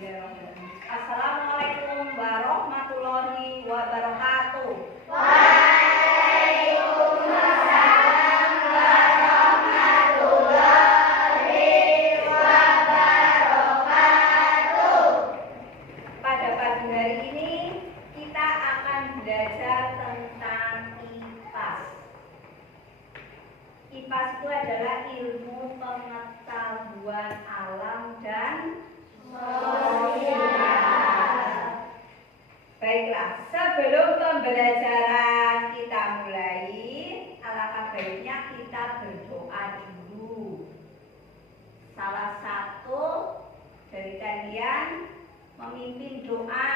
Bismillahirrahmanirrahim. Assalamualaikum warahmatullahi wabarakatuh. Waalaikumsalam warahmatullahi wabarakatuh. Pada pagi hari ini kita akan belajar tentang IPAS. IPAS itu adalah ilmu pengetahuan alam dan sosial. Baiklah, sebelum pembelajaran kita mulai, alangkah baiknya kita berdoa dulu. Salah satu dari kalian memimpin doa.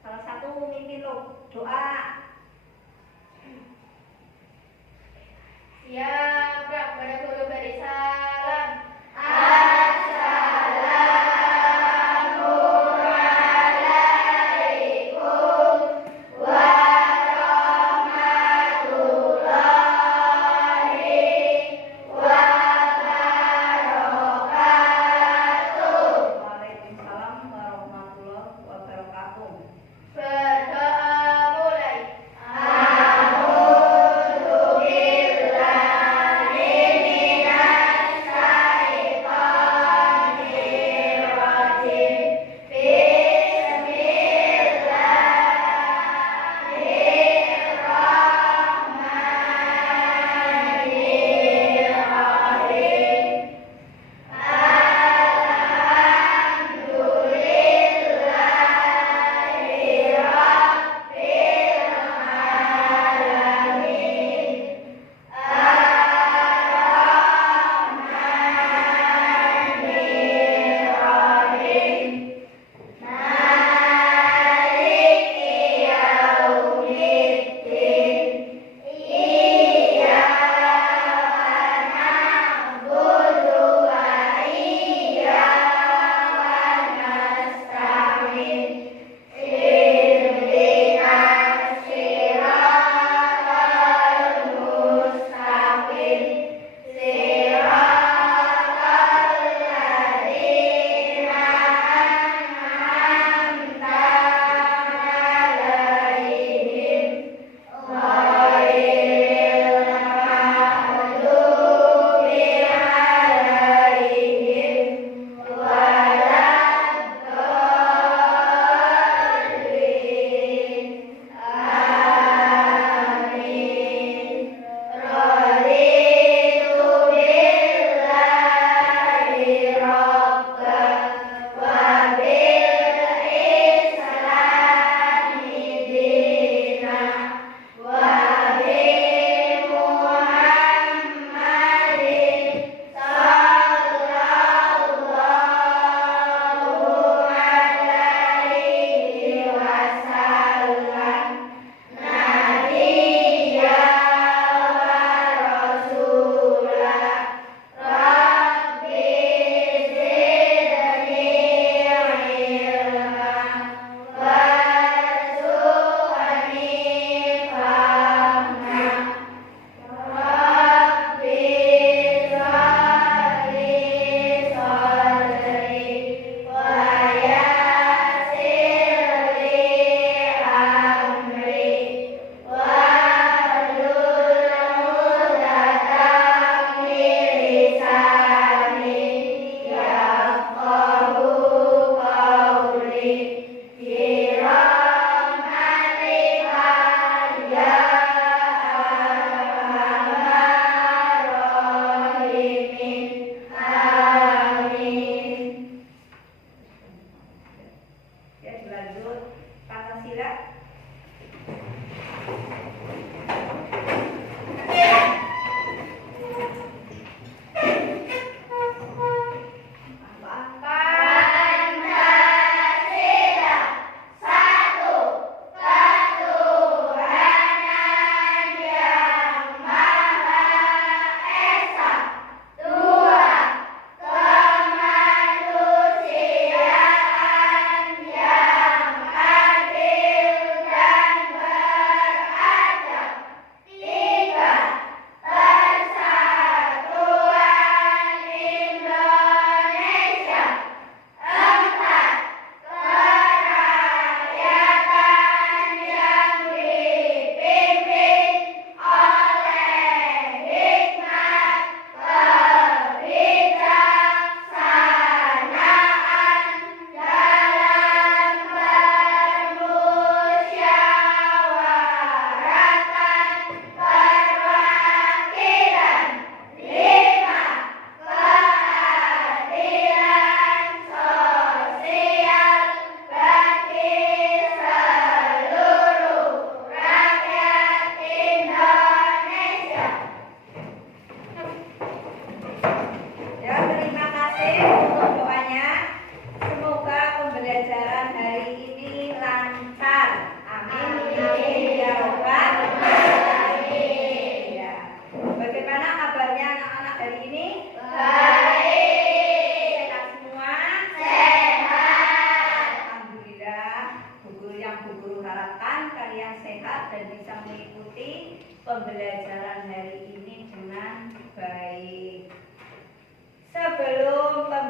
Salah satu memimpin doa. Siap, pada guru beri salam. Assalamualaikum warahmatullahi wabarakatuh. Waalaikumsalam warahmatullahi wabarakatuh. Berdoa mulai.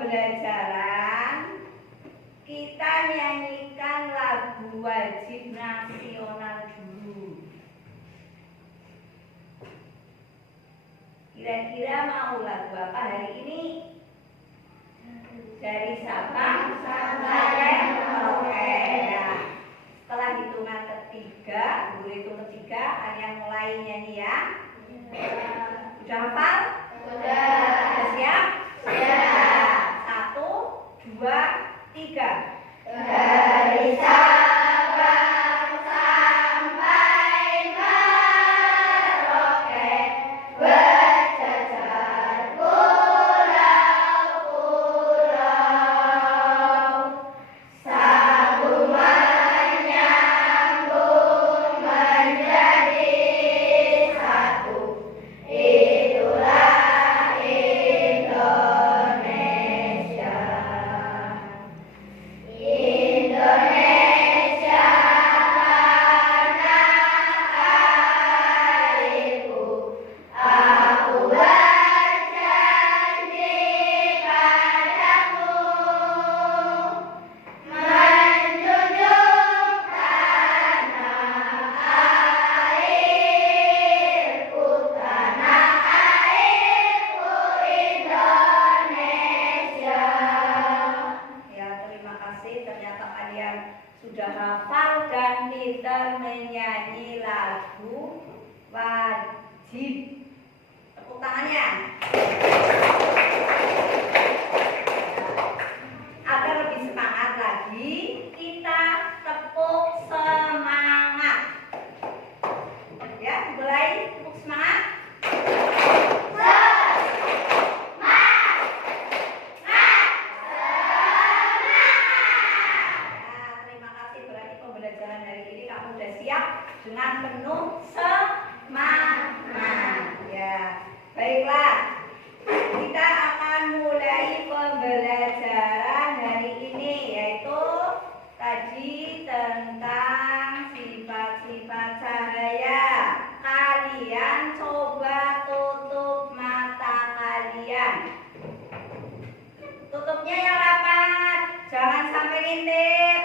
pembelajaran kita nyanyikan lagu wajib nasional dulu. Kira-kira mau lagu apa hari ini? Dari Sabang sampai Merauke. Ya. Setelah hitungan ketiga, guru hitung ketiga, kalian mulai nyanyi ya. Sudah hafal? Sudah siap? Sudah. 1, 2, 3. Dari Sabang sampai Merauke, berjajar pulau-pulau, sambung menyambung menjadi satu. Itulah Indonesia. Indonesia tanah airku, aku berjanji padamu, menjunjung tanah airku, Indonesia. Ya, terima kasih. Ternyata kalian sudah hafal dan pintar menyanyi lagu wajib. Tepuk tangannya. Agar lebih semangat lagi, kita tepuk semangat. Ya, mulai tepuk semangat. Nah, terima kasih, berarti pembelajaran hari ini kamu sudah siap dengan penuh semangat. Ya, baiklah. Kita akan mulai pembelajaran hari ini, yaitu tadi tentang sifat-sifat cahaya. Kalian coba tutup mata kalian. Tutupnya yang rapat, jangan sampai ngintip.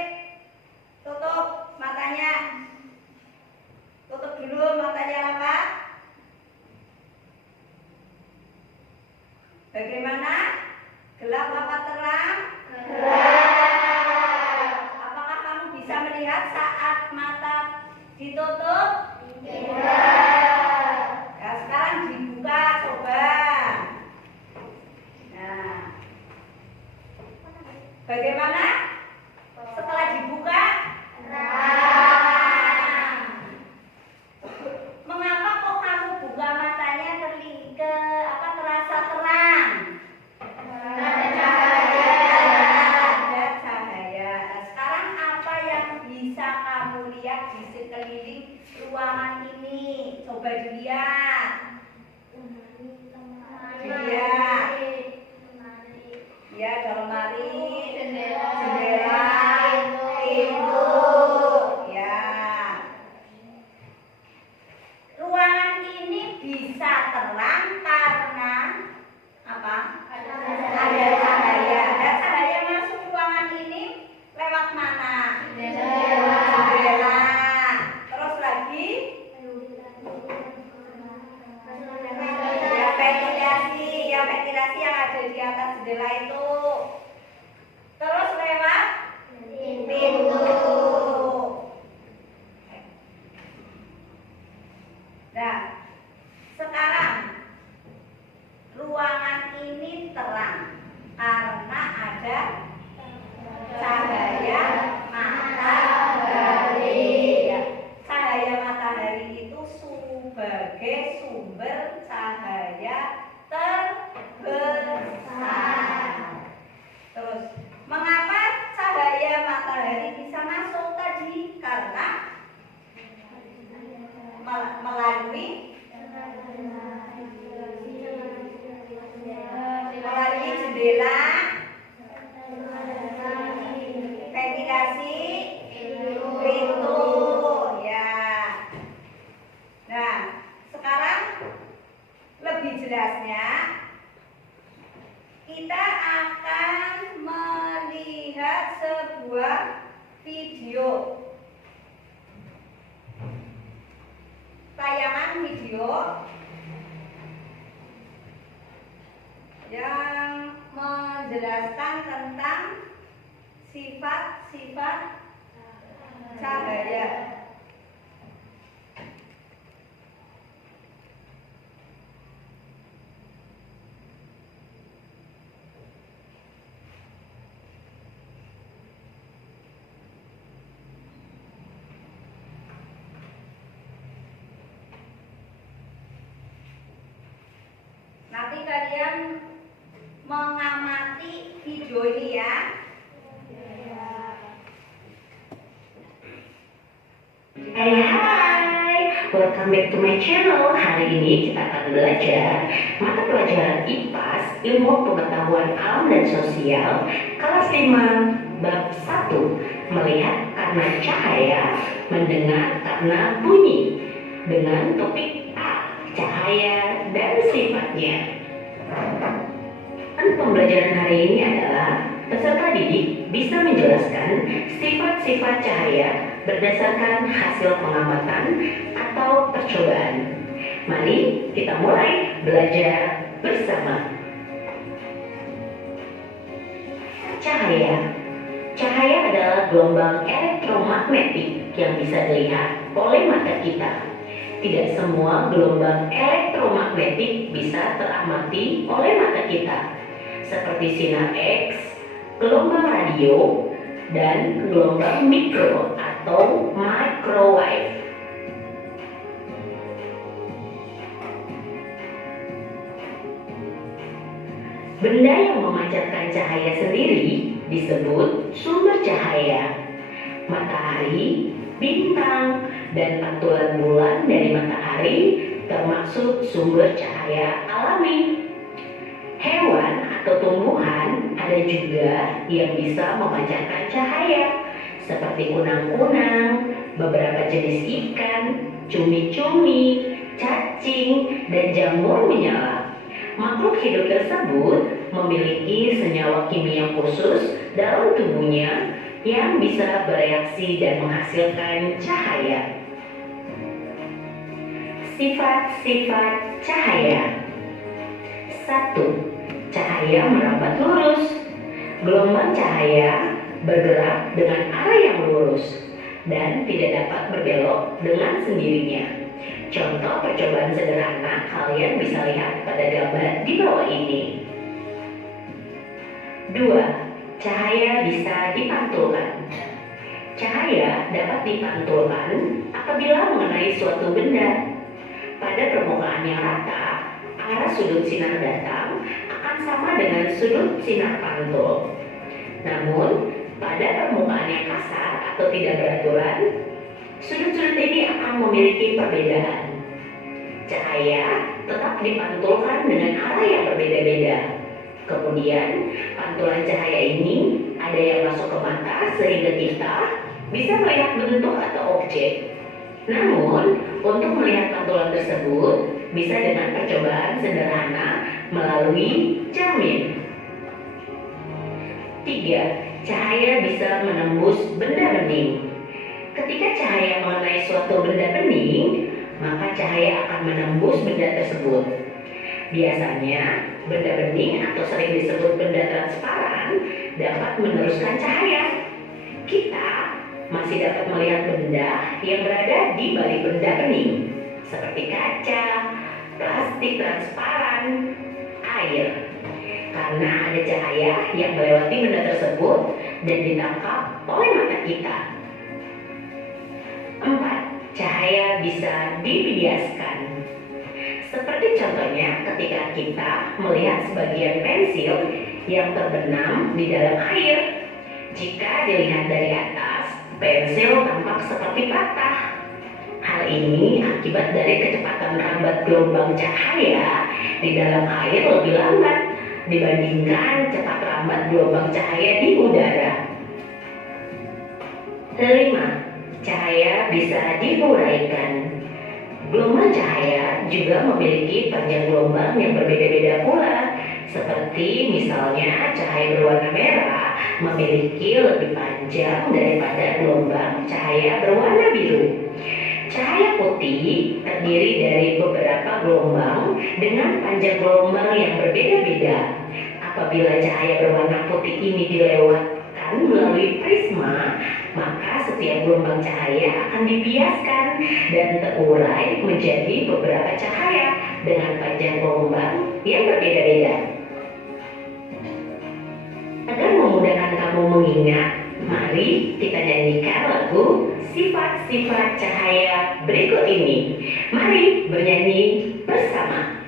Tutup matanya. Tutup dulu matanya rapat. Bagaimana? Gelap apa terang? Gelap. Apakah kamu bisa melihat saat mata ditutup? Tidak. Ya, sekarang dibuka, coba. Nah, bagaimana? Setelah dibuka, terang. Mengapa kok kamu buka matanya terasa terang? Ada cahaya. Ada cahaya. Nah, sekarang apa yang bisa kamu lihat di sekeliling ruangan ini? Coba dilihat. Dilihat. Ya, ada lemari, jendela, pintu. Ya. Ruangan ini bisa terang karena apa? Ada cahaya. Ada cahaya masuk ruangan ini lewat mana? Jendela. Terus lagi ya ventilasi yang ada di atas jendela itu. Terus lewat pintu. Nah, sekarang ruangan ini terang karena ada cahaya matahari. Ya, cahaya matahari itu sebagai sumber cahaya terbesar. Terus, mengapa cahaya matahari bisa masuk tadi? Karena melalui jendela, ventilasi, pintu. Ya. Nah, sekarang lebih jelasnya kita akan video yang menjelaskan tentang sifat-sifat cahaya. Nanti kalian mengamati video ini ya. Hai, welcome back to my channel. Hari ini kita akan belajar mata pelajaran IPAS, Ilmu Pengetahuan Alam dan Sosial, kelas 5, bab 1, melihat karena cahaya, mendengar karena bunyi, dengan topik A, cahaya dan sifatnya. Pembelajaran hari ini adalah peserta didik bisa menjelaskan sifat-sifat cahaya berdasarkan hasil pengamatan atau percobaan. Mari kita mulai belajar bersama. Cahaya adalah gelombang elektromagnetik yang bisa dilihat oleh mata kita. Tidak semua gelombang elektromagnetik bisa teramati oleh mata kita, seperti sinar X, gelombang radio, dan gelombang mikro atau microwave. Benda yang memancarkan cahaya sendiri disebut sumber cahaya. Matahari, bintang, dan pantulan bulan dari matahari termasuk sumber cahaya alami. Hewan atau tumbuhan ada juga yang bisa memancarkan cahaya, seperti kunang-kunang, beberapa jenis ikan, cumi-cumi, cacing, dan jamur menyala. Makhluk hidup tersebut memiliki senyawa kimia khusus dalam tubuhnya yang bisa bereaksi dan menghasilkan cahaya. Sifat-sifat cahaya. 1. Cahaya merambat lurus. Gelombang cahaya bergerak dengan arah yang lurus dan tidak dapat berbelok dengan sendirinya. Contoh percobaan sederhana kalian bisa lihat pada gambar di bawah ini. 2. Cahaya bisa dipantulkan. Cahaya dapat dipantulkan apabila mengenai suatu benda. Pada permukaan yang rata, arah sudut sinar datang akan sama dengan sudut sinar pantul. Namun, pada permukaan yang kasar atau tidak beraturan, sudut-sudut ini akan memiliki perbedaan. Cahaya tetap dipantulkan dengan arah yang berbeda-beda. Kemudian, pantulan cahaya ini ada yang masuk ke mata sehingga kita bisa melihat bentuk atau objek. Namun, untuk melihat pantulan tersebut bisa dengan percobaan sederhana melalui cermin. 3. Cahaya bisa menembus benda bening. Ketika cahaya mengenai suatu benda bening, maka cahaya akan menembus benda tersebut. Biasanya, benda bening atau sering disebut benda transparan dapat meneruskan cahaya. Kita masih dapat melihat benda yang berada di balik benda bening, seperti kaca, plastik transparan, air, karena ada cahaya yang melewati benda tersebut dan ditangkap oleh mata kita. 4. Cahaya bisa dibiaskan. Seperti contohnya ketika kita melihat sebagian pensil yang terbenam di dalam air. Jika dilihat dari atas, pensil tampak seperti patah. Hal ini akibat dari kecepatan rambat gelombang cahaya di dalam air lebih lambat dibandingkan cepat rambat gelombang cahaya di udara. 5. Cahaya bisa diuraikan. Gelombang cahaya juga memiliki panjang gelombang yang berbeda-beda pula. Seperti misalnya cahaya berwarna merah memiliki lebih panjang daripada gelombang cahaya berwarna biru. Cahaya putih terdiri dari beberapa gelombang dengan panjang gelombang yang berbeda-beda. Apabila cahaya berwarna putih ini dilewatkan melalui prisma, maka setiap gelombang cahaya akan dibiaskan dan terurai menjadi beberapa cahaya dengan panjang gelombang yang berbeda-beda. Agar memudahkan kamu mengingat, mari kita nyanyikan lagu Sifat-sifat Cahaya berikut ini. Mari bernyanyi bersama.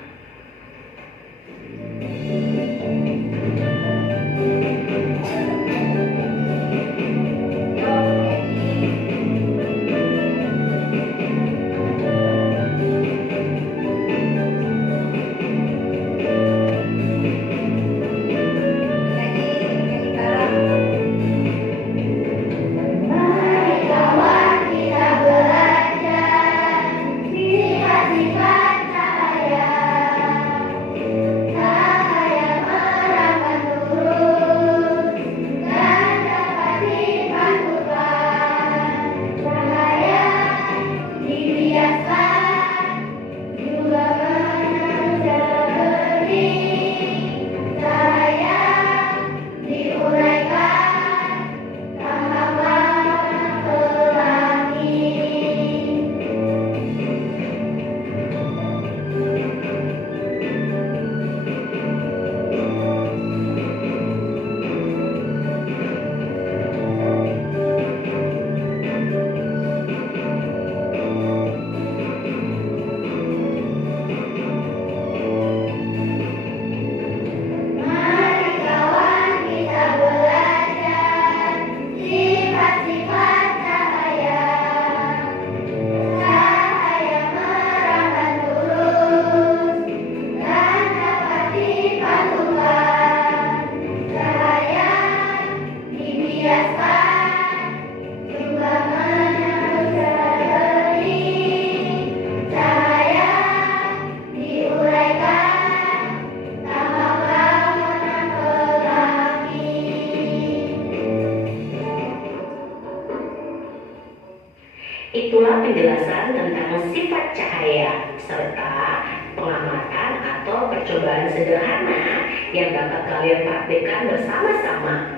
Itulah penjelasan tentang sifat cahaya serta pengamatan atau percobaan sederhana yang dapat kalian praktikkan bersama-sama.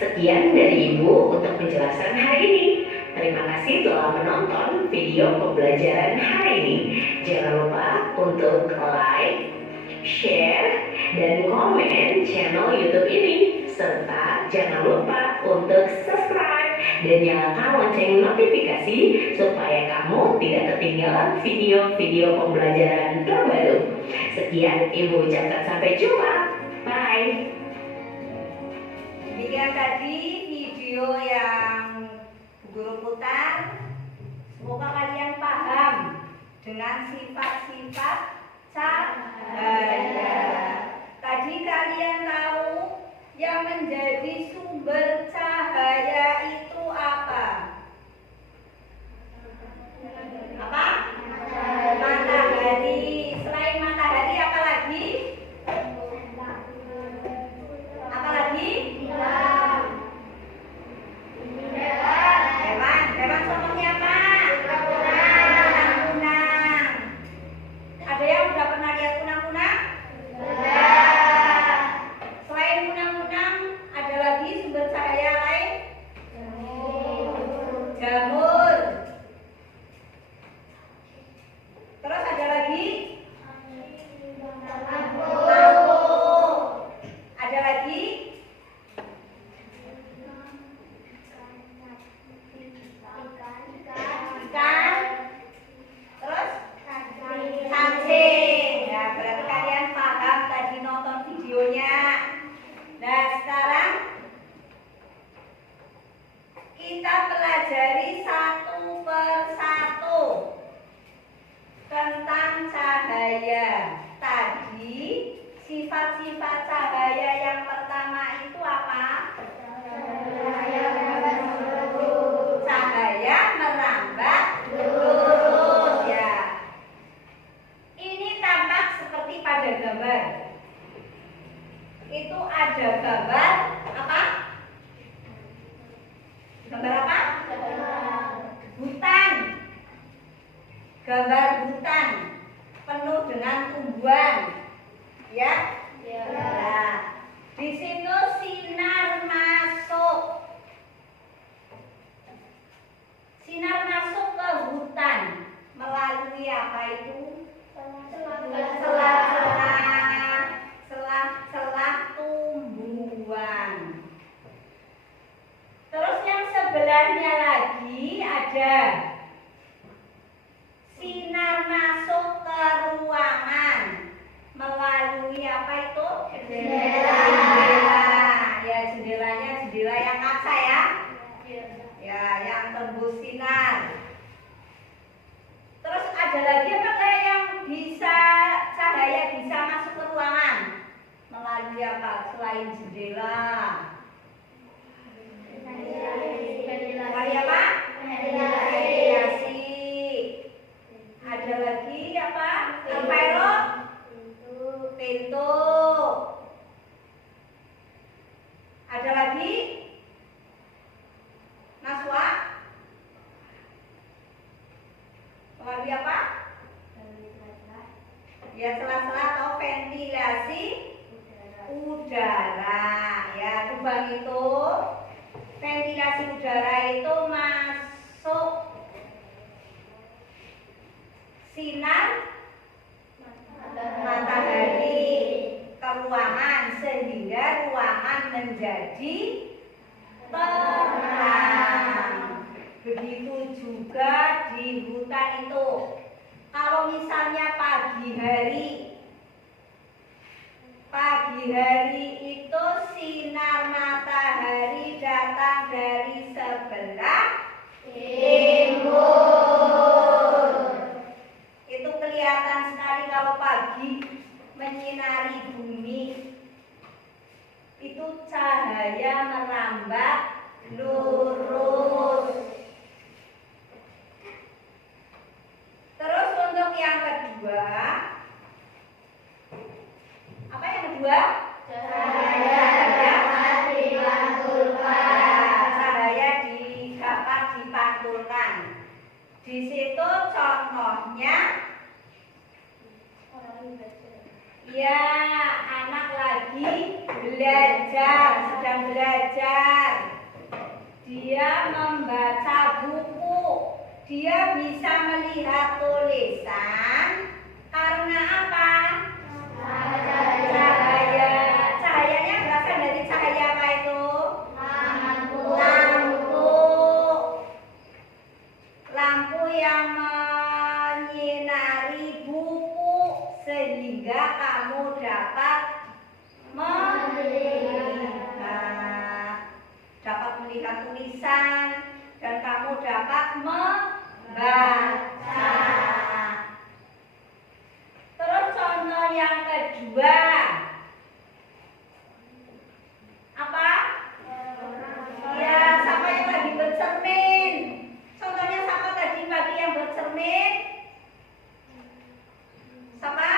Sekian dari Ibu untuk penjelasan hari ini. Terima kasih telah menonton video pembelajaran hari ini. Jangan lupa untuk like, share, dan komen channel YouTube ini. Serta jangan lupa untuk subscribe dan nyalakan lonceng notifikasi supaya kamu tidak ketinggalan video-video pembelajaran terbaru. Sekian, Ibu ucapkan sampai jumpa. Bye. Demikian tadi video yang Guru putar. Semoga kalian paham dengan sifat-sifat cahaya. Tadi kalian tahu yang menjadi sumber cahaya itu apa? Apa? Matahari. Selain matahari apa lagi? Apa lagi? Hewan contohnya apa? Kunang-kunang. Ada yang udah pernah lihat kunang-kunang? Selain kunang-kunang, ada lagi sumber cahaya lain? Jamur. Terus ada lagi? Lampu. Ada lagi? Ikan. Terus? Cacing. Ya, berarti kalian paham tadi nonton videonya. Nah, sekarang kita pelajari satu persatu tentang cahaya. Tadi sifat-sifat cahaya yang pertama itu apa? Cahaya merambat lurus, ya. Ini tampak seperti pada gambar. Itu ada gambar apa? Gambar apa? Hutan. Gambar hutan penuh dengan tumbuhan. Ya? Nah, di situ sinar masuk. Sinar masuk ke hutan melalui apa itu? Celah-celah tumbuhan. Terus yang sebelahnya lagi ada sinar masuk ke ruangan melalui apa itu? Jendela. Ya, jendelanya jendela yang kaca ya. Ya, yang tembus sinar. Terus ada lagi apa kayak yang bisa cahaya bisa masuk ke ruangan melalui apa selain jendela? Melalui apa? Ventilasi. Ada lagi apa? Apa itu? Pintu. Ada lagi? Naswa? Melalui apa? Ya, celah-celah atau ventilasi udara. Ya, lubang itu ventilasi udara itu masuk sinar matahari ke ruangan sehingga ruangan menjadi terang. Begitu juga di hutan itu. Kalau misalnya pagi hari itu sinar matahari datang dari sebelah timur. Itu kelihatan sekali kalau pagi menyinari bumi. Itu cahaya merambat lurus. Terus untuk yang kedua, apa yang kedua? Cahaya dapat dipantulkan. Cahaya dapat dipantulkan. Di situ contohnya, ya anak lagi belajar, sedang belajar. Dia membaca buku. Dia bisa melihat tulisan karena apa? Cahayanya berasal dari cahaya apa itu? Lampu yang menyinari buku sehingga kamu dapat melihat tulisan dan kamu dapat membaca. Terus contoh yang kedua apa? Ya, siapa yang lagi bercermin? Contohnya siapa tadi pagi yang bercermin? Siapa?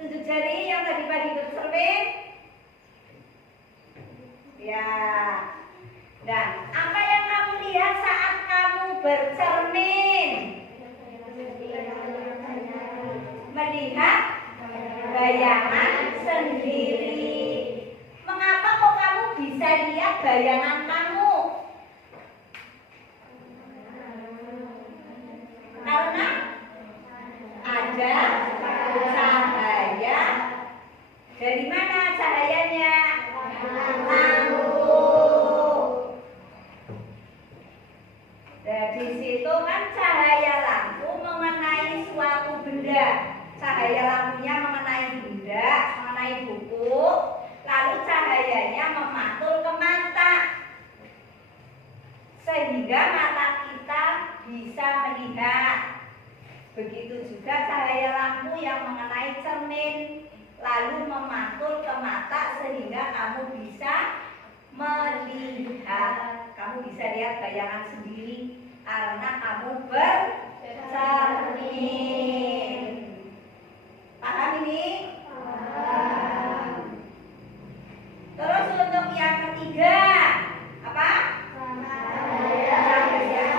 Tunjuk jari yang tadi pagi bercermin. Ya. Dan apa yang kamu lihat saat kamu bercermin? Melihat bayangan sendiri. Mengapa kok kamu bisa lihat bayangan kamu? Karena ada cahaya. Dari mana cahayanya? Lampu. Dari situ kan cahaya lampu mengenai suatu benda. Cahaya lampunya mengenai benda, mengenai buku, lalu cahayanya memantul ke mata. Sehingga mata kita bisa melihat. Begitu juga cahaya lampu yang mengenai cermin, lalu memantul ke mata sehingga kamu bisa melihat. Kamu bisa lihat bayangan sendiri karena kamu bercermin. Paham ini? Terus untuk yang ketiga apa? Cahaya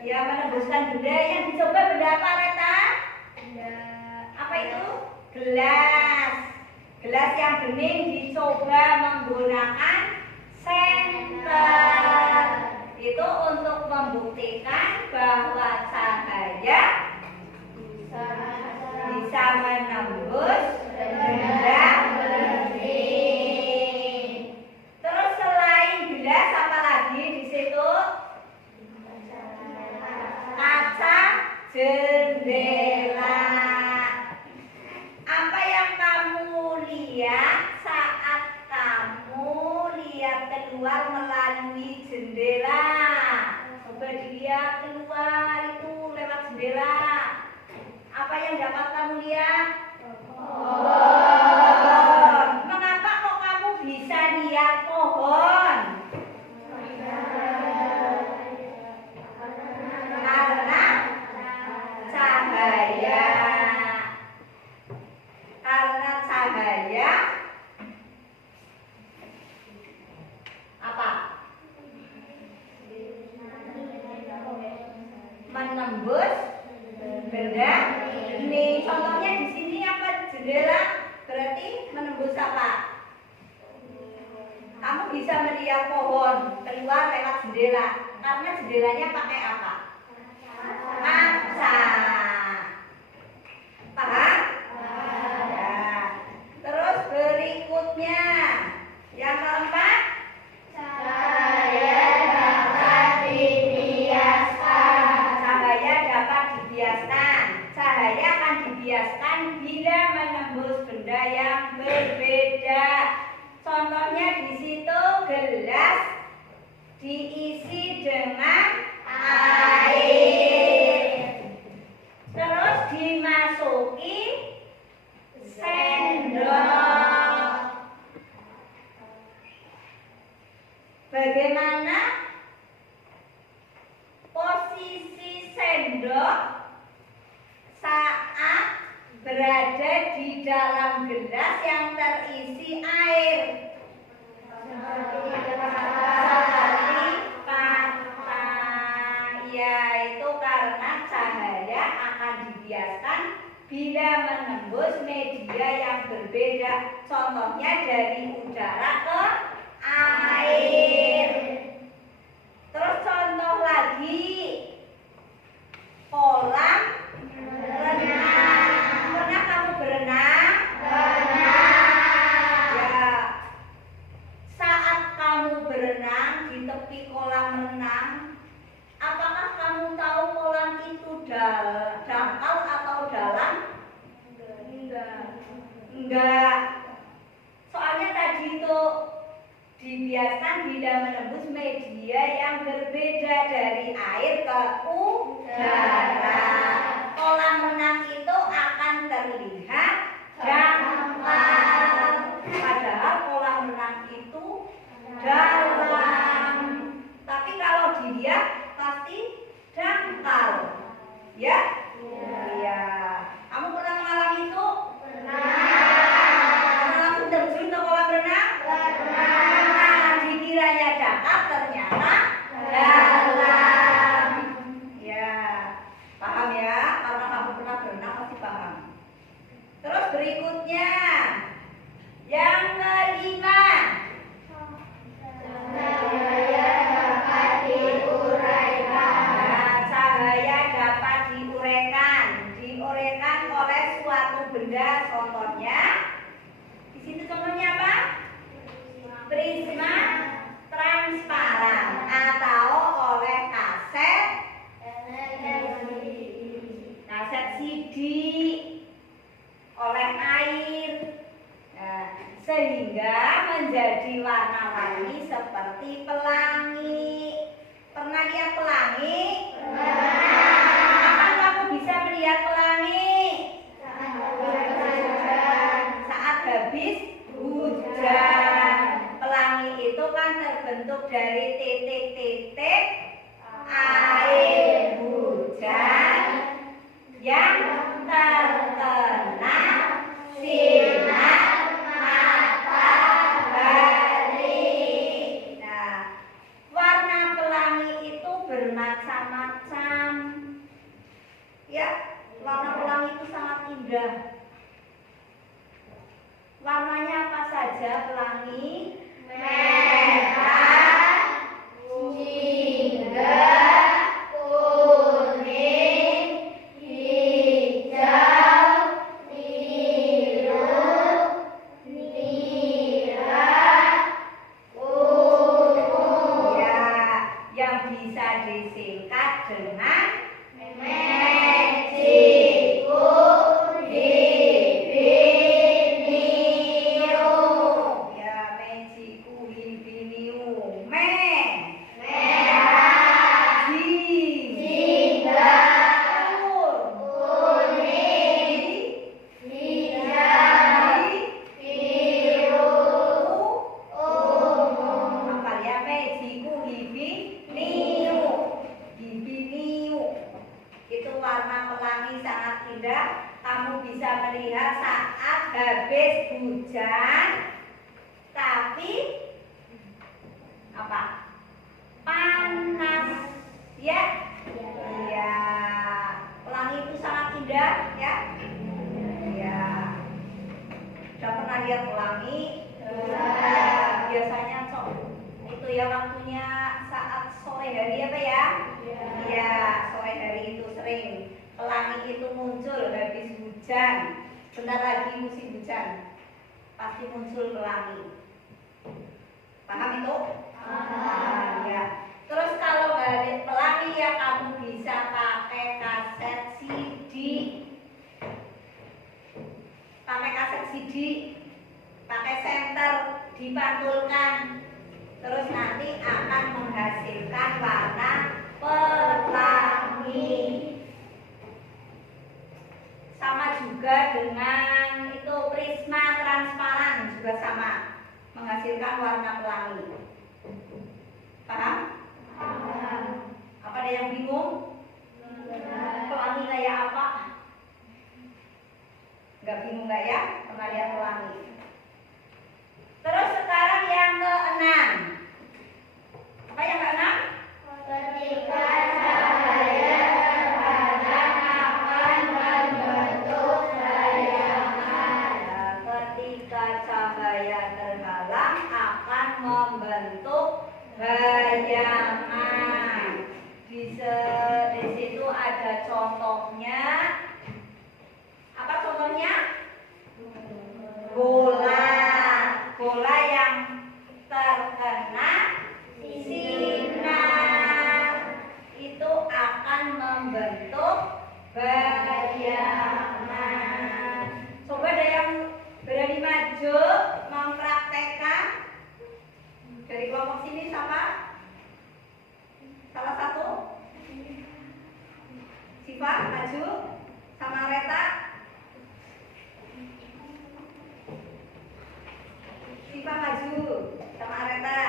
Ya, menembuskan benda. Yang dicoba benda apa, Reta? Apa itu? Gelas. Gelas yang bening dicoba menggunakan senter. Itu untuk membuktikan bahwa cahaya bisa menembus benda bening. Terus selain gelas apa lagi di situ? Kaca jendela. Apa yang kamu lihat saat kamu lihat keluar melalui jendela? Coba dilihat keluar itu lewat jendela. Apa yang dapat kamu lihat? Pohon. Mengapa kok kamu bisa lihat pohon? Karena cahaya. Karena cahaya apa? Menembus benda ini. Contohnya di sini apa? Jendela. Berarti menembus apa? Kamu bisa melihat pohon keluar lewat jendela. Karena jendelanya pakai apa? Kaca. Paham? Ya. Terus berikutnya yang keempat, cahaya dapat dibiaskan. Cahaya akan dibiaskan bila menembus benda yang berbeda. Contohnya di situ gelas diisi dengan air. Terus dimasuki sendok. Bagaimana posisi sendok saat berada di dalam gelas yang terisi air? Seperti patah, yaitu karena cahaya akan dibiaskan bila menembus media yang berbeda. Contohnya dari udara ke air. Terus contoh lagi, kolam renang. Pernah kamu berenang? Ya. Saat kamu berenang di tepi kolam renang, apakah kamu tahu kolam itu dangkal atau dalam? Enggak. Soalnya tadi itu dibiaskan bila menembus media yang berbeda dari air ke udara. Kolam renang itu akan terlihat dangkal, padahal kolam renang itu dalam. Tapi kalau dilihat pasti dangkal. Ya? Iya. Kamu pernah mengalami itu? Langsung terjun ke kolam renang? Dikiranya dangkal, ternyata dalam. Ya, paham ya? Karena kamu pernah berenang pasti paham. Terus berikutnya, yang kelima, cahaya dapat diuraikan. Diuraikan oleh suatu benda. Contohnya, di sini contohnya apa? Prisma transparan atau oleh kaset CD, oleh air. Nah, sehingga menjadi warna-warni seperti pelangi. Pernah lihat pelangi? Kapan kamu bisa melihat pelangi? Saat habis hujan. Pelangi itu kan terbentuk dari titik-titik air hujan yang terkena sinar matahari. Nah, warna pelangi itu bermacam-macam. Ya, warna pelangi itu sangat indah. Warnanya apa saja pelangi? merah, jingga, kuning, hijau, biru, merah, ungu. Ya, yang bisa disingkat dengan Mexico, Hibiniu, ya Mexico Hibiniu. merah, Jing, jingga, kuning, hijau, biru, ungu. apa ya Mexico Hibiniu. Hibiniu itu warna pelangi sangat indah. Kamu bisa melihat saat habis hujan, tapi apa? Panas, ya? Ya, pelangi itu sangat indah, ya? Ya. Sudah pernah lihat pelangi? Biasanya itu ya waktunya saat sore hari apa ya? Iya, sore hari itu sering pelangi itu muncul habis hujan. Bentar lagi musim hujan, pasti muncul pelangi. Paham itu? Paham. Ya. Terus kalau nggak ada pelangi ya kamu bisa pakai kaset CD. Pakai kaset CD, pakai senter, dipantulkan. Terus nanti akan menghasilkan warna pelangi. Sama juga dengan itu prisma transparan juga sama, menghasilkan warna pelangi. Paham? Apa ada yang bingung? Pelangi kayak apa? Nggak bingung nggak ya? Pernah lihat pelangi. Terus sekarang yang keenam. Apa yang keenam? Ketika cahaya terhadap akan membentuk bayangan. Ya, ketika cahaya terhalang akan membentuk bayangan. Di situ ada contohnya. Apa contohnya? Bola. Bola yang terkena sinar itu akan membentuk bayangan. Coba ada yang berani maju mempraktekkan. Dari kelompok sini siapa? Salah satu? Siva maju sama Reta. Siva maju sama Reta.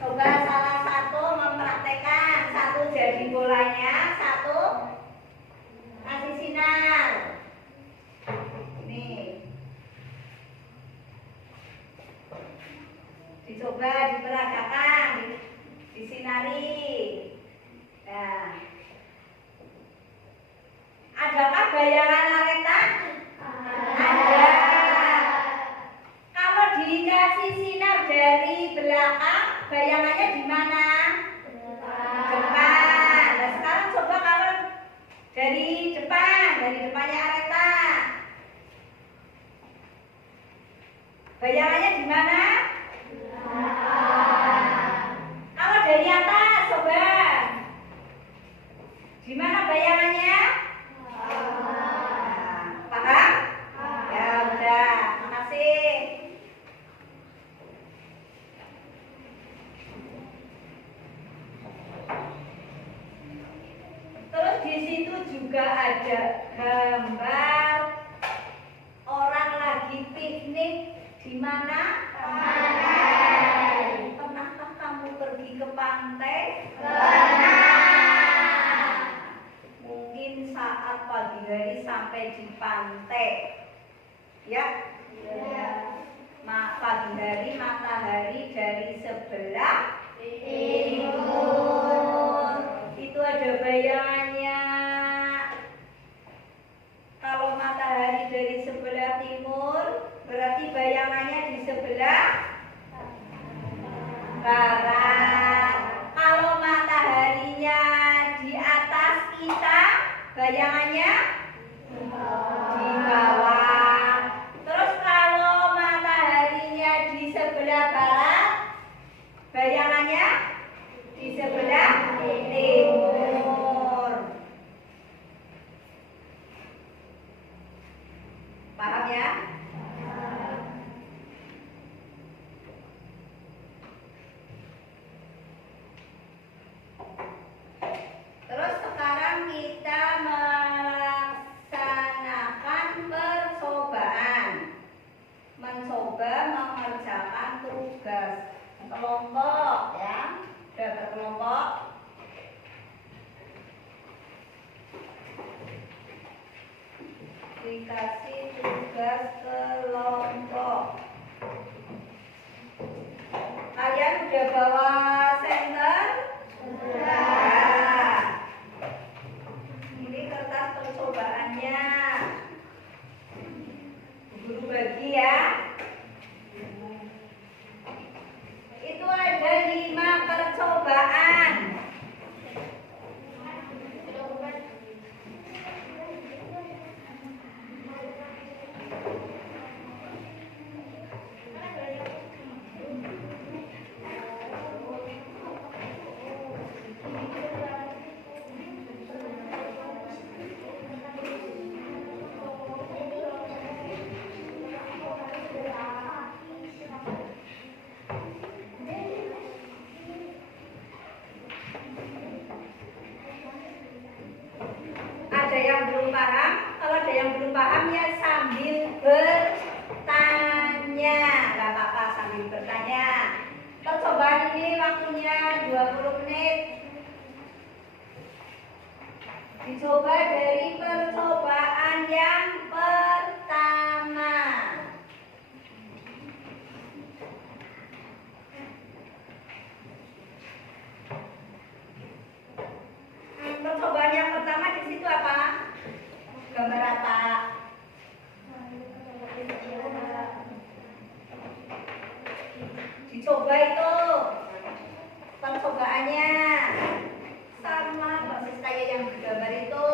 Coba salah satu mempraktekkan. Satu jadi bolanya, satu kasih sinar. Ini dicoba diperagakan, disinari. Nah, adakah bayangan Areta? Ada. Kalau dikasih sinar dari belakang, bayangannya di mana? Depan. Nah, sekarang coba kalau dari depannya Areta. Bayangannya di mana? Kalau dari atas, coba. Di mana bayangannya? Nah, paham? Ya udah, makasih. Terus di situ juga ada gambar orang lagi piknik di mana? Pantai. Pernahkah kamu pergi ke pantai? Mungkin saat pagi hari sampai di pantai, ya? Pagi hari matahari dari sebelah timur. barat. Kalau mataharinya di atas kita, bayangannya di bawah. Terus kalau mataharinya di sebelah barat, bayangannya di sebelah timur. Paham ya? Terus sekarang kita melaksanakan percobaan. Mencoba mengerjakan tugas kelompok ya. Sudah berkelompok. Dikasih tugas kelompok. Kalian udah bawa senter? Sudah. Ini kertas percobaannya. Guru bagi ya. Itu ada 5 percobaan. Ada yang belum paham? Kalau ada yang belum paham ya sambil bertanya. Gak apa-apa sambil bertanya. Percobaan ini waktunya 20 menit. Dicoba dari percobaan yang pertama. Percobaan yang pertama di situ apa? Gambar apa? Dicoba itu percobaannya sama persis kayak yang digambar itu.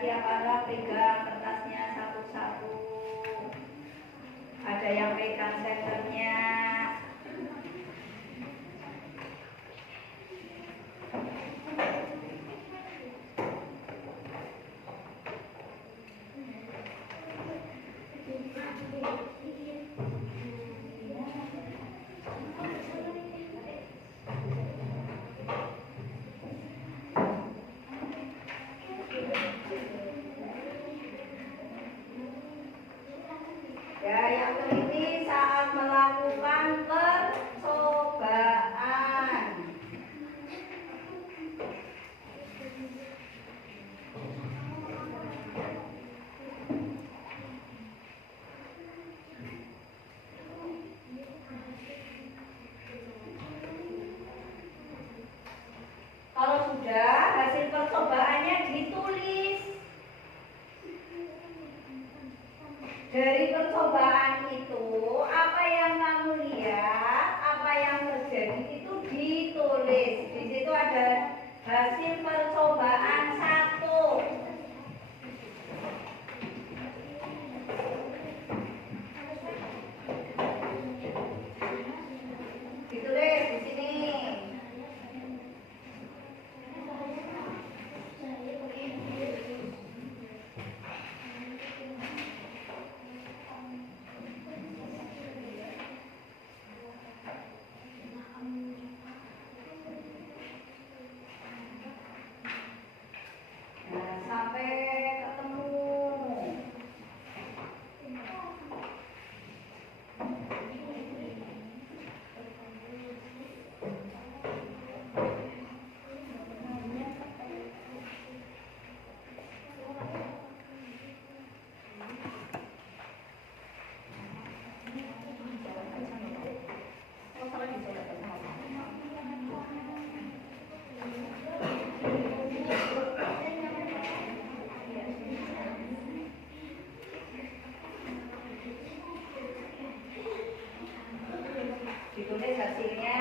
Tiap anak pegang kertasnya satu-satu. Ada yang pegang senternya. Ya, yang teliti saat melakukan percobaan. Kalau sudah, hasil percobaannya ditulis. Dari percobaan itu, apa yang kamu lihat, apa yang terjadi itu ditulis. Di situ ada hasil percobaan 1. Ditulis di sini. Ditulis hasilnya.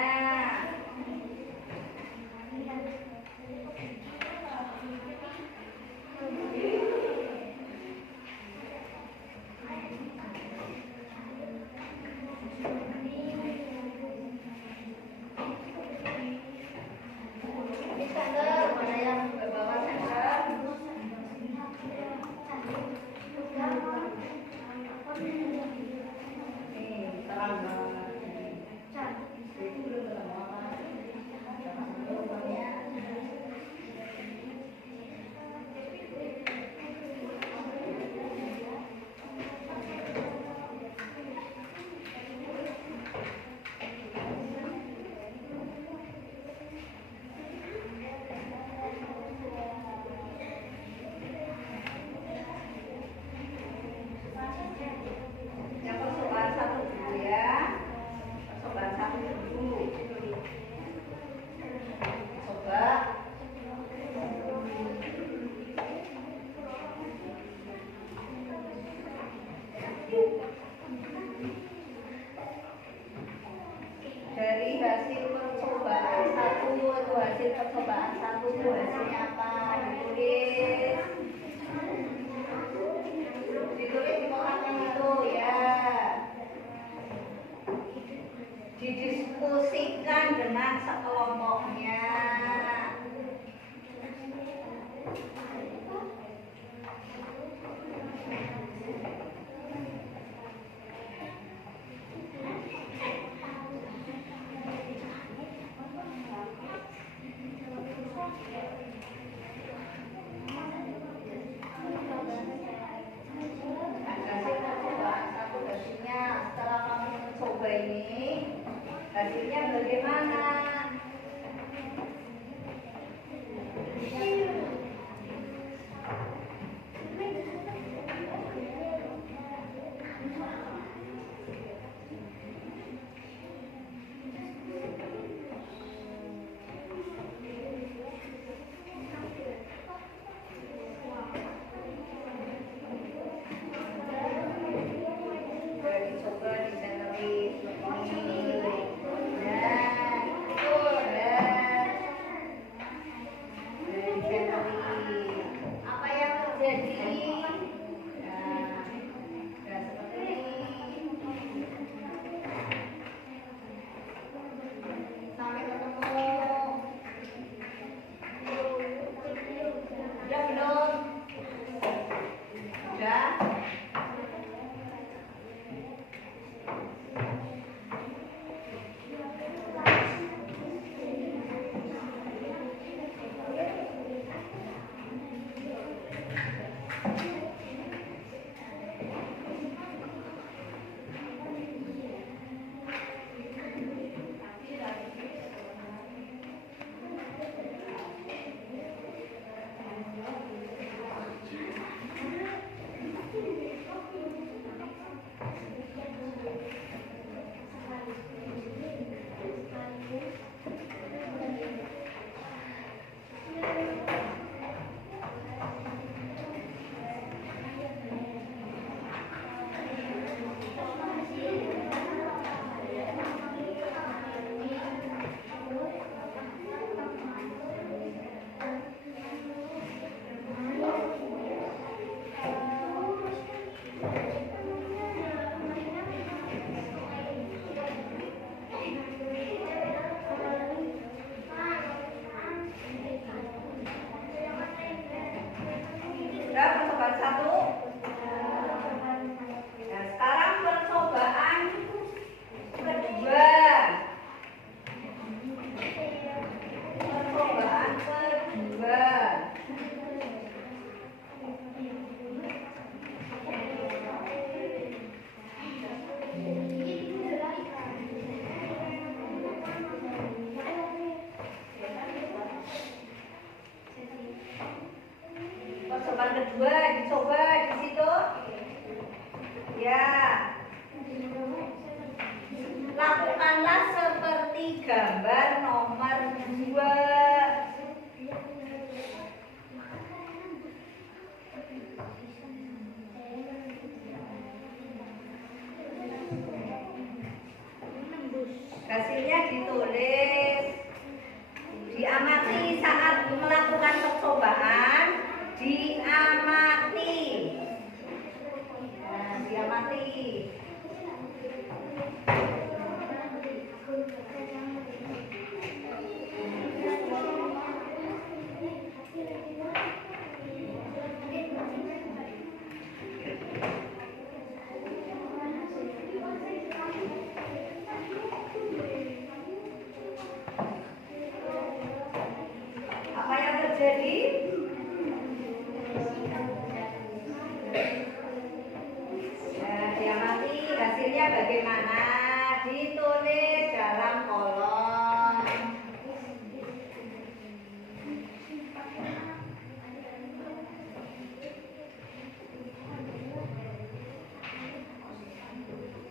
Ini senter, mana yang bawa senter? Nih, terang banget. Itu belum terang banget. Yang percobaan satu dulu ya. Percobaan satu dulu. Coba. Dari hasil percobaan satu itu hasil percobaan satu itu hasilnya apa? Ditulis. Ditulis di kotak yang itu ya. Didiskusikan dengan sekelompoknya. Hasil percobaan satu hasilnya setelah kamu mencoba ini hasilnya bagaimana? Udah dicoba disenteris begini. Nah, itu udah disenteris. Apa yang terjadi? Nah, udah seperti ini. Sampai ketemu. Ya belum? Udah? Udah percobaan satu. Nah, sekarang percobaan kedua. Percobaan kedua. Percobaan kedua dicoba di situ. Ya. Lakukanlah seperti gambar nomor 2. Tembus. Hasilnya ditulis. Diamati saat melakukan percobaan. Diamati. Nah, diamati. Apa yang terjadi? Nah, diamati hasilnya bagaimana? Ditulis dalam kolom.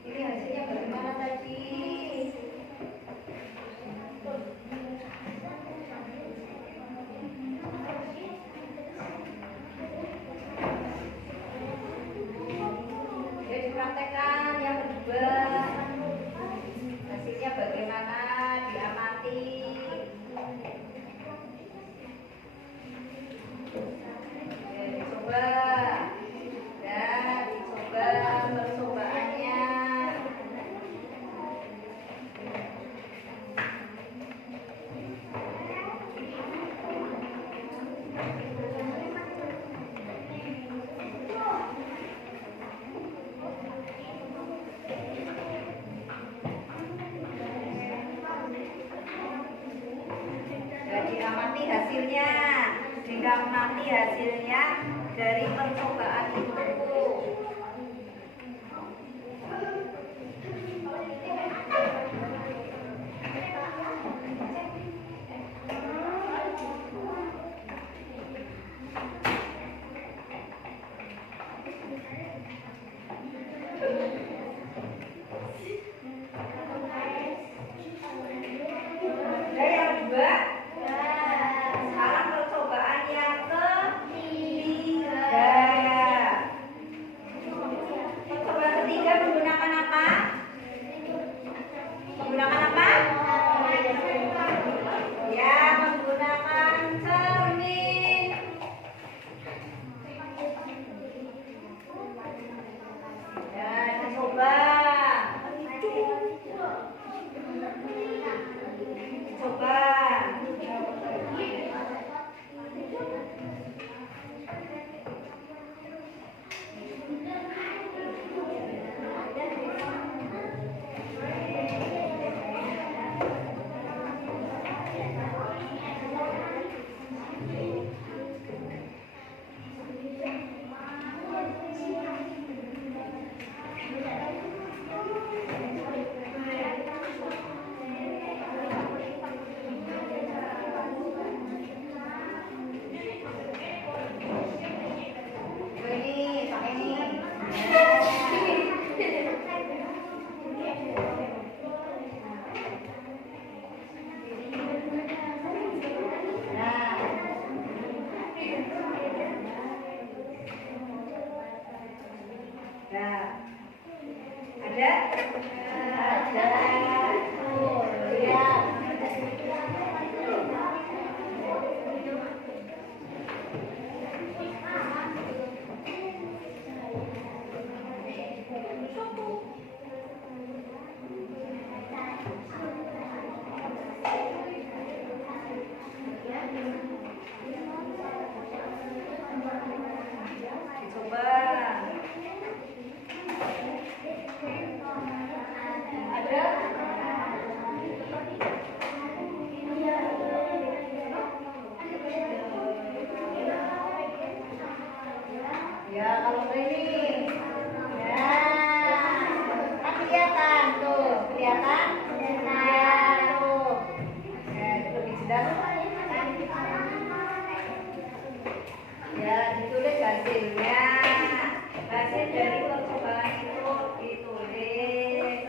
Ini hasilnya bagaimana tadi? Jadi praktekkan yang kedua. Hasilnya bagaimana? Diamati. Ya, dicoba. Ya, dicoba percobaannya. Ya, diamati hasilnya. Diamati hasilnya dari percobaan itu. Ada yang kedua. Sekarang percobaan yang ketiga. Percobaan ketiga menggunakan apa? Menggunakan apa? Ya, menggunakan cermin. Ya, dicoba. Coba. Ini, pakai ini. Nah. Nah. Ada? Ada. Tuh, lihat. Coba. Ada? Ya, kalau ini. Ya. Kan kelihatan tuh, kelihatan? Ya, tuh. Ya, lebih jelas. Ya, ditulis hasilnya. Hasil dari percobaan itu ditulis.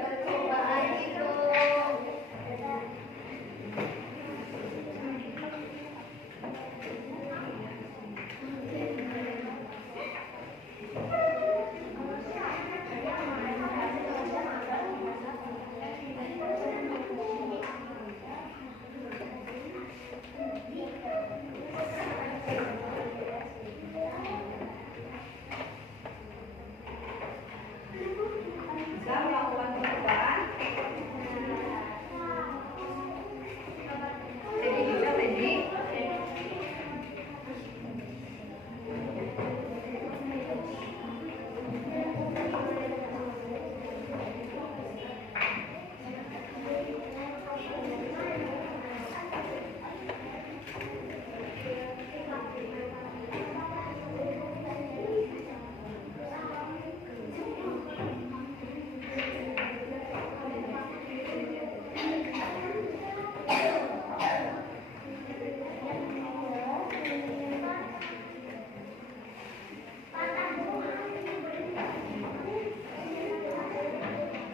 percobaan itu. Bisa melakukan percobaan. Jadi bisa, jadi.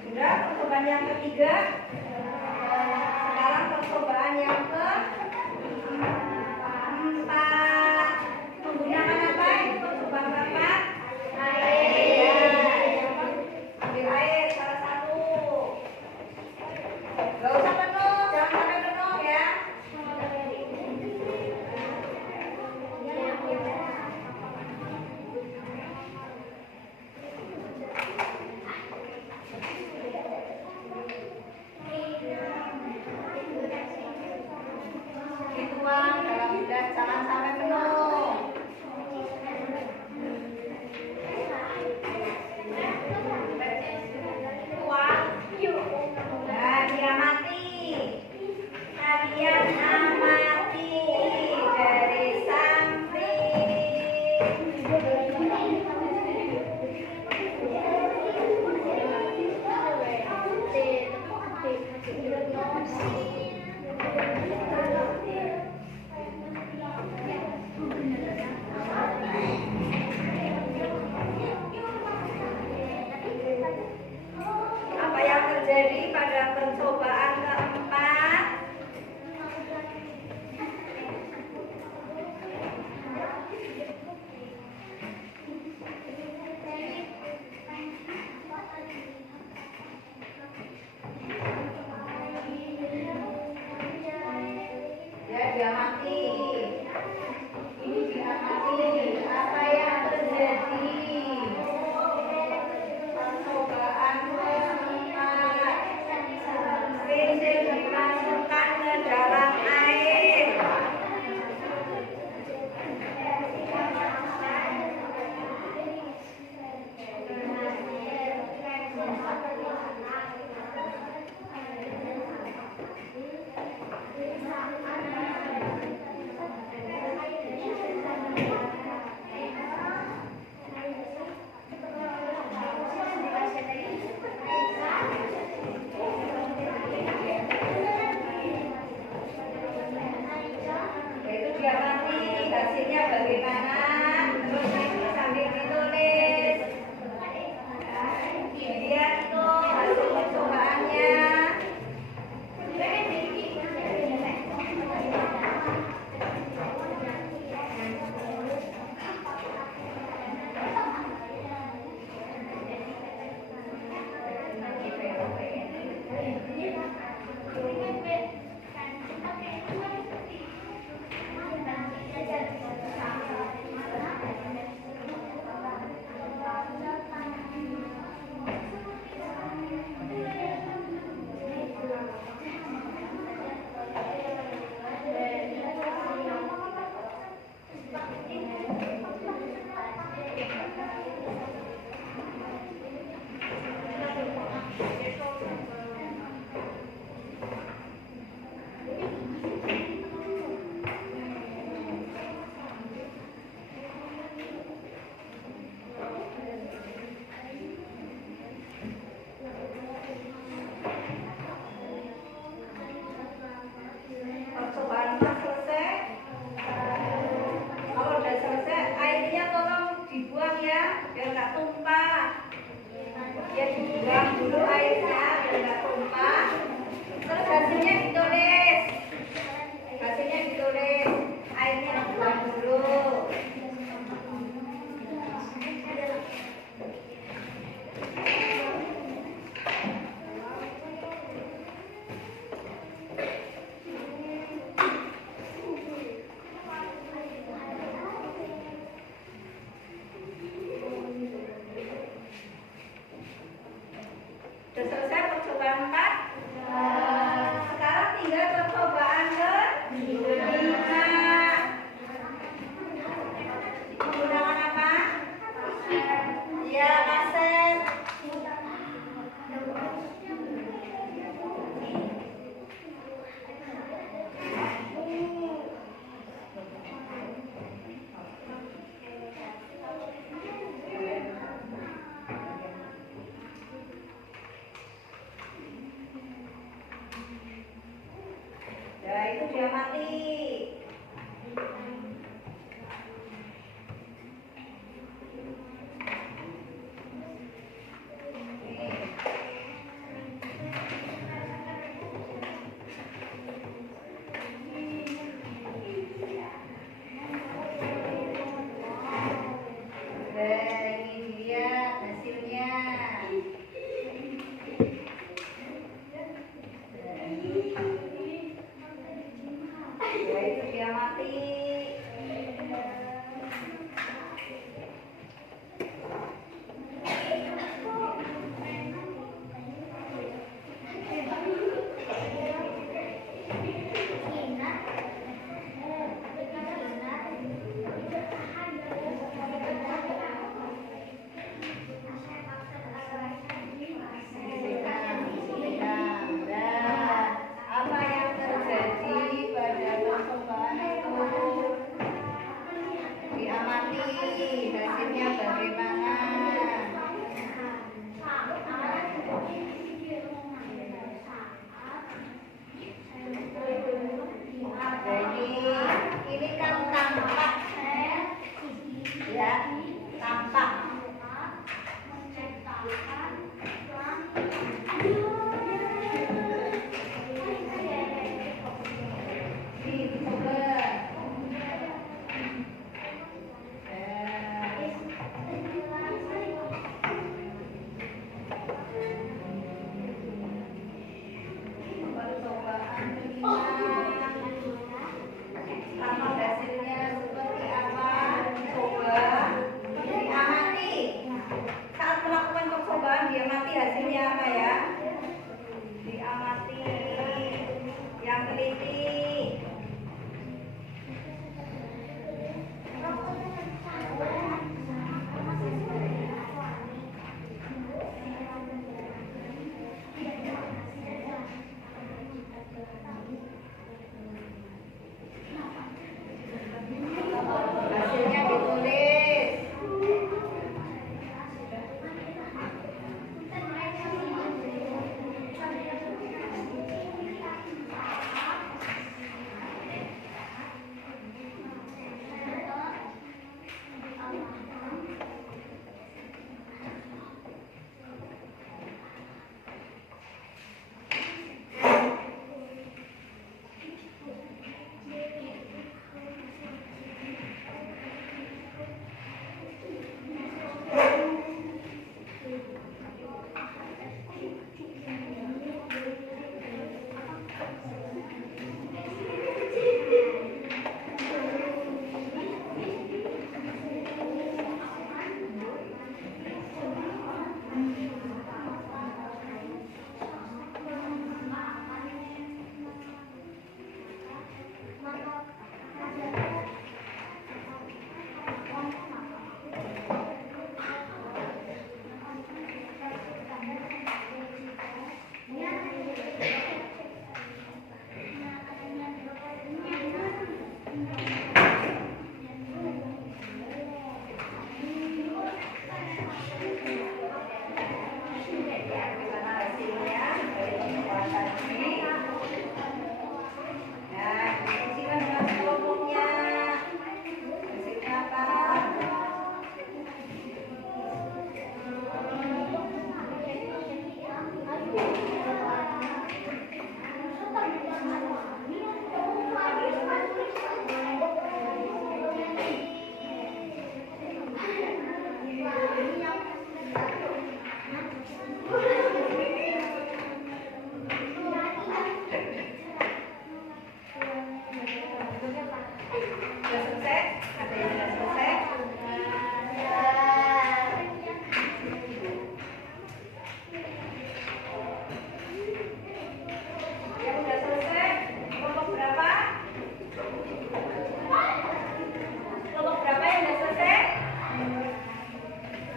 Sudah percobaan yang ketiga. Sekarang percobaan yang keempat. Menggunakan apa itu percobaan Bapak? Air. Ambil air salah satu. Gak usah penuh, jangan sampai penuh ya. Dituang dalam gelas, jangan sampai penuh. Nah, dia mati. Kalian amati dari samping. Apa yang terjadi pada percobaan keempat? Ya, dia mati. Ini dia mati. Apa yang terjadi? Percobaan keempat. Bensin dimasukkan ke dalam air. Itu dia mati. Hasilnya bagaimana? Terus nanti sambil ditulis. Lihat itu hasil percobaannya. biar nggak tumpah. Ya dibuang dulu airnya. hasilnya ditulis. Hasilnya ditulis. Airnya dibuang dulu. Sudah selesai percobaan 4? Sekarang tinggal percobaan ke-5. Menggunakan apa? Ya, kaset. Ya, itu dia mati. Ini dia hasilnya. Ya, itu dia mati. Apa yang terjadi pada percobaan itu? Diamati hasilnya bagaimana. Ini kan tampak, ya, tampak. Sama hasilnya seperti apa? Coba diamati.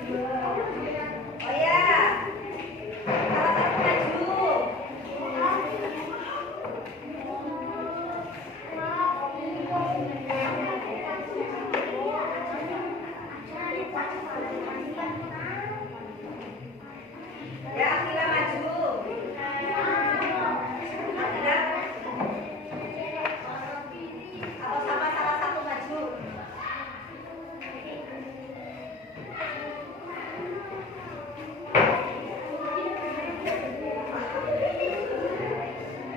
Oh ya, salah satu maju. Ya, Akila maju. Akila, atau sama salah satu maju.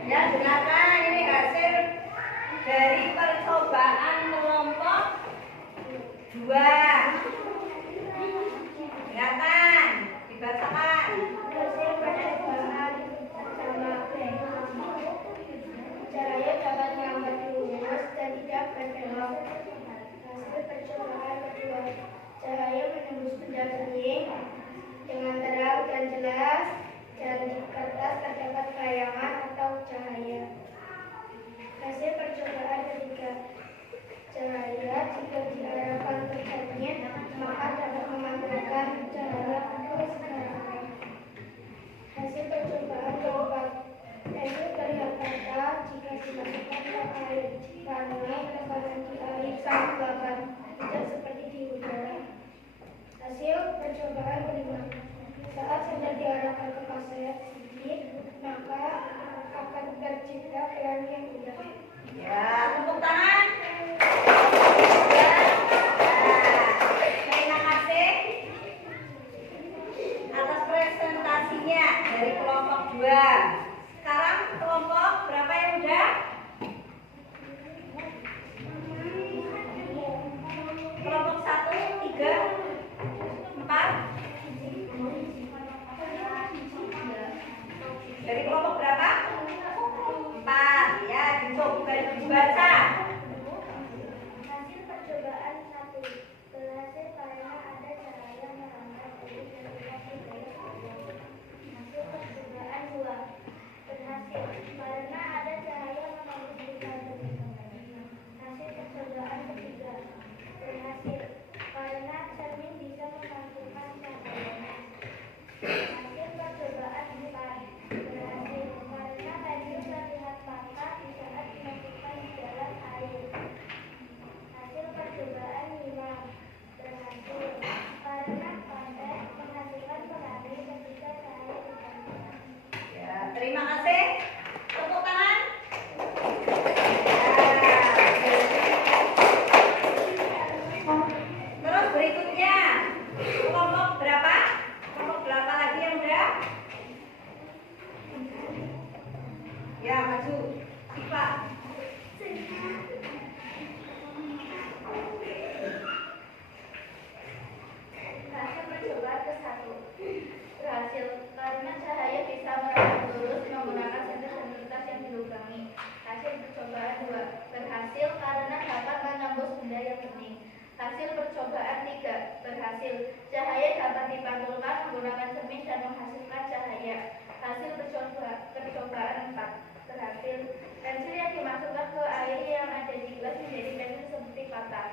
Ya, dengarkan ini hasil dari percobaan kelompok 2. Dengarkan, dibacakan. Hasil percobaan bersama Cahaya dapat melambat lurus dan tidak berbelok. Hasil percobaan kedua, cahaya menembus benda bening dengan terang dan jelas, dan di kertas terdapat bayangan atau cahaya. Hasil percobaan ketiga, cahaya jika diarahkan ke cermin maka dapat memantulkan cahaya ke sekarang. Hasil percobaan keempat, pensil terlihat patah jika dimasukkan ke air karena tekanan di air sangat bakar, tidak seperti di udara. Hasil percobaan kelima, saat sender diarahkan ke kaset sedikit maka akan tercipta pelangi yang indah. Ya, tepuk tangan. Ya. Terima kasih atas presentasinya dari kelompok 2. Sekarang kelompok berapa yang udah? Kelompok 1, 3, 4. Dari kelompok berapa? 4. Ya, dicoba dibaca. Hasil percobaan 1 berhasil karena ada cahaya merambat dari seluruh budaya. Hasil percobaan 2 berhasil karena ada cahaya menembus benda bening. Hasil percobaan ketiga berhasil karena cermin bisa memantulkan cahaya. Hasil percobaan 4 berhasil karena pensil terlihat patah di saat dimasukkan di dalam air. Hasil percobaan 5 berhasil karena konten menghasilkan pelangi ketika cahaya dipantulkan. Ya, terima kasih. Tepuk tangan. Ya. Terus berikutnya kelompok berapa? Kelompok berapa lagi yang udah? Ya, maju. Siva. Hasil percobaan ke-1 berhasil karena cahaya bisa merambat lurus menggunakan senter dan kertas yang dilubangi. Hasil percobaan 2 berhasil karena dapat menembus benda yang bening. Hasil percobaan 3 berhasil cahaya dapat dipantulkan menggunakan cermin dan menghasilkan cahaya. Hasil percobaan 4 berhasil pensil yang dimasukkan ke air yang ada di gelas menjadi pensil seperti patah.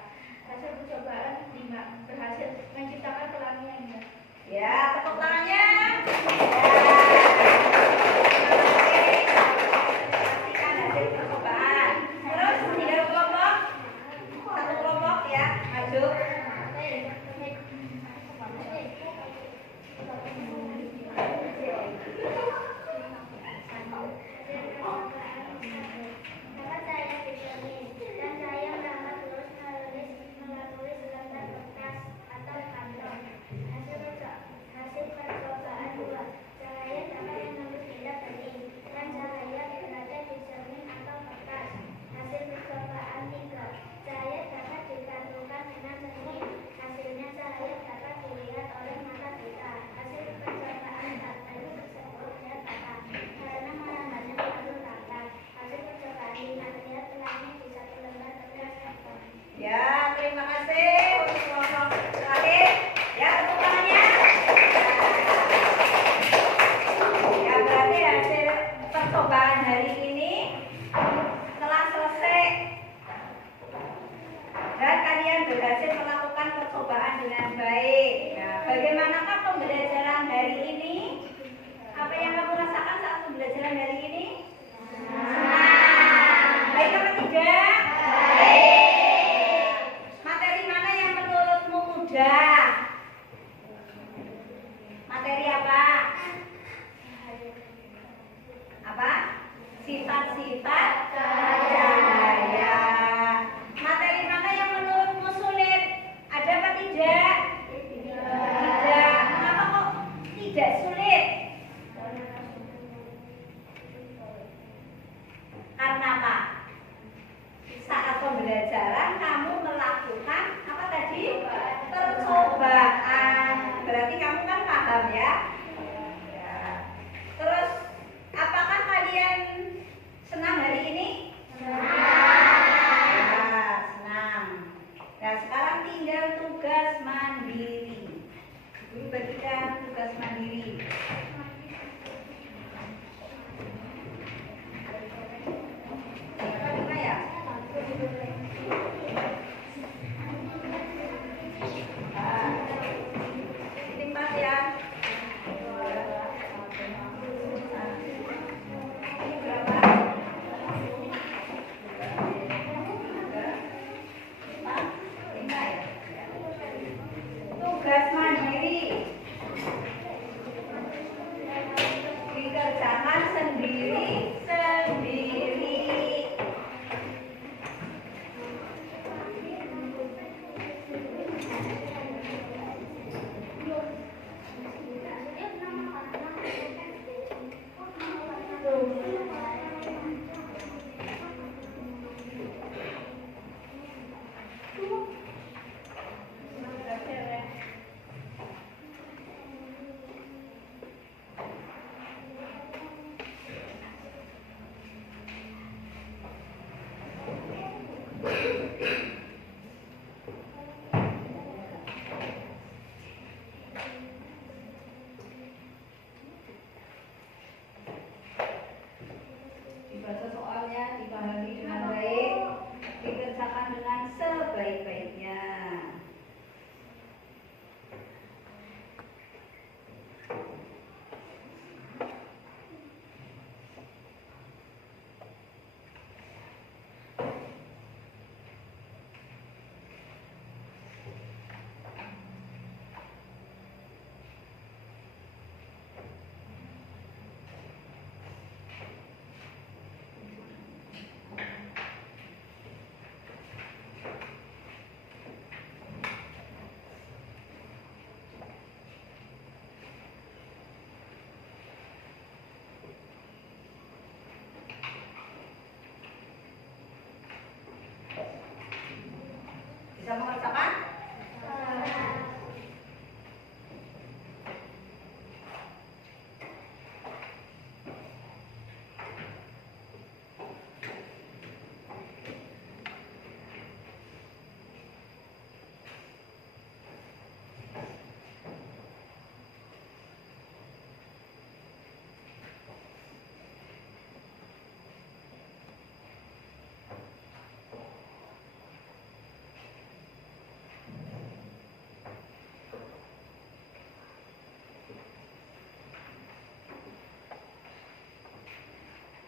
Hasil percobaan 5 berhasil menciptakan pelangi yang indah. Ya, tepuk tangannya. Pastikan hasil percobaan. Terus tinggal kelompok. Satu kelompok ya, maju. Maka cahaya dicermin dan cahaya merambat lurus melalui selembar kertas atau kantong. pelajaran hari ini? Baik apa tidak? Materi mana yang menurutmu mudah? Materi apa? Apa? Sifat-sifat cahaya. Materi mana yang menurutmu sulit? Ada apa tidak? Tidak. Kenapa kok tidak sulit? Karena apa? Saat pembelajaran kamu melakukan apa tadi? Percobaan. Berarti kamu kan paham ya? Ya. Terus apakah kalian senang hari ini? Ya, senang. Nah, sekarang tinggal tugas mandiri. Guru bagikan tugas mandiri. Lima ya? Timpas ya. Ini berapa? Lima ya? Tugas mandiri dikerjakan sendiri-sendiri. Dibaca soalnya, dipahami dengan baik, dikerjakan dengan sebaik-baiknya. Bisa mengerjakan?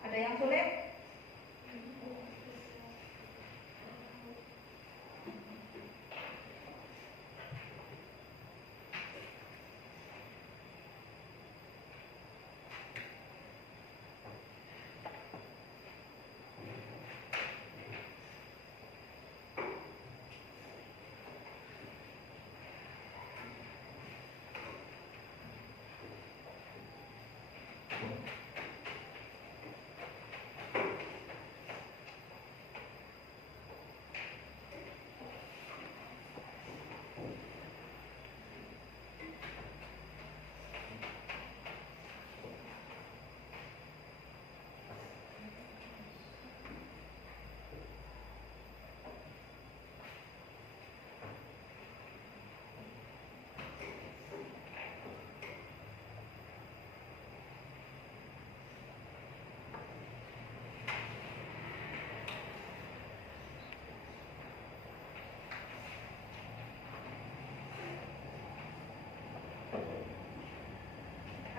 Ada yang sulit?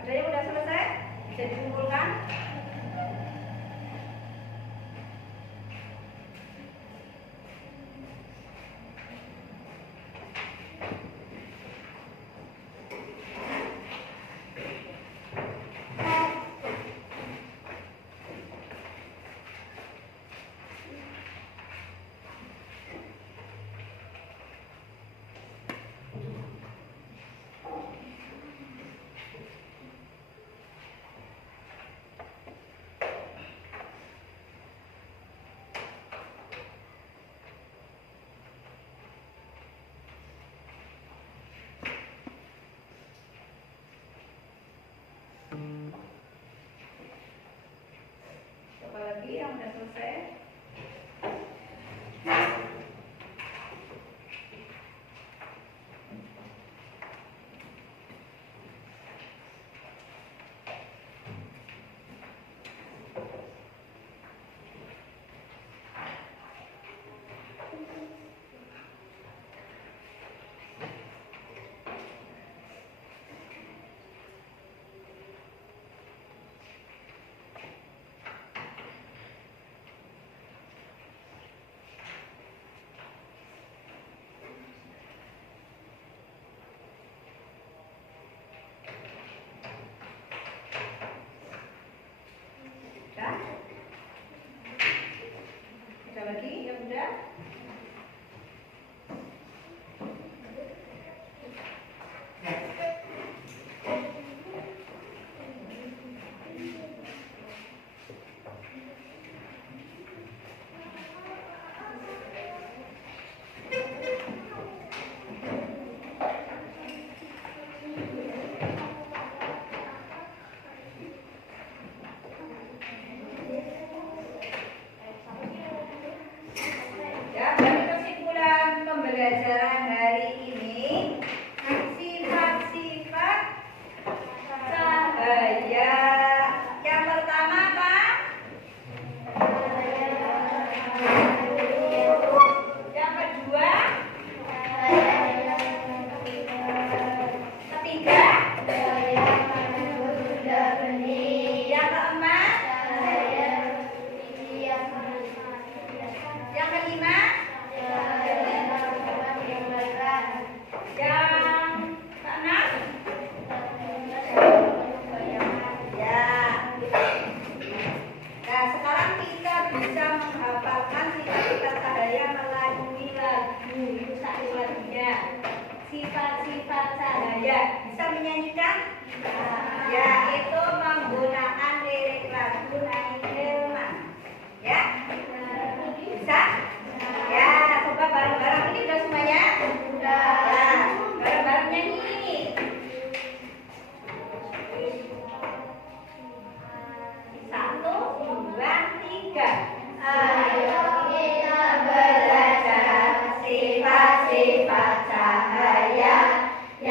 Ada yang udah selesai? Bisa dikumpulkan?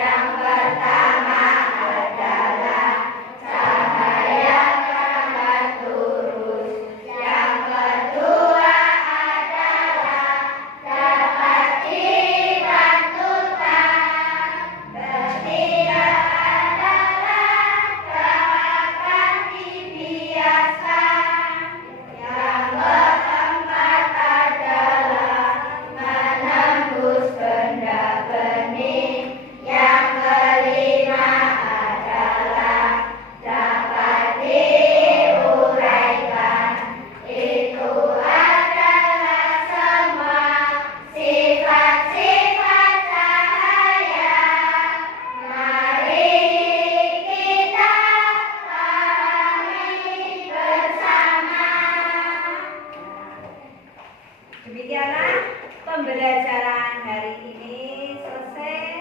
Yang pertama adalah cahaya terang lurus. Yang kedua adalah dapat dipantulkan. Ketiga adalah dapat dibiaskan. Yang keempat adalah menembus benda bening. Yang kelima adalah dapat diuraikan. Itu adalah semua sifat-sifat cahaya. Mari kita pahami bersama. Demikianlah pembelajaran hari ini selesai.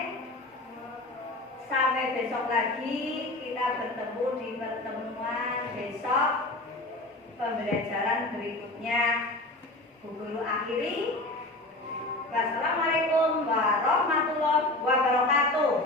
Sampai besok lagi, kita bertemu di pertemuan besok. Pembelajaran berikutnya. Bu Guru akhiri. Wassalamualaikum warahmatullahi wabarakatuh.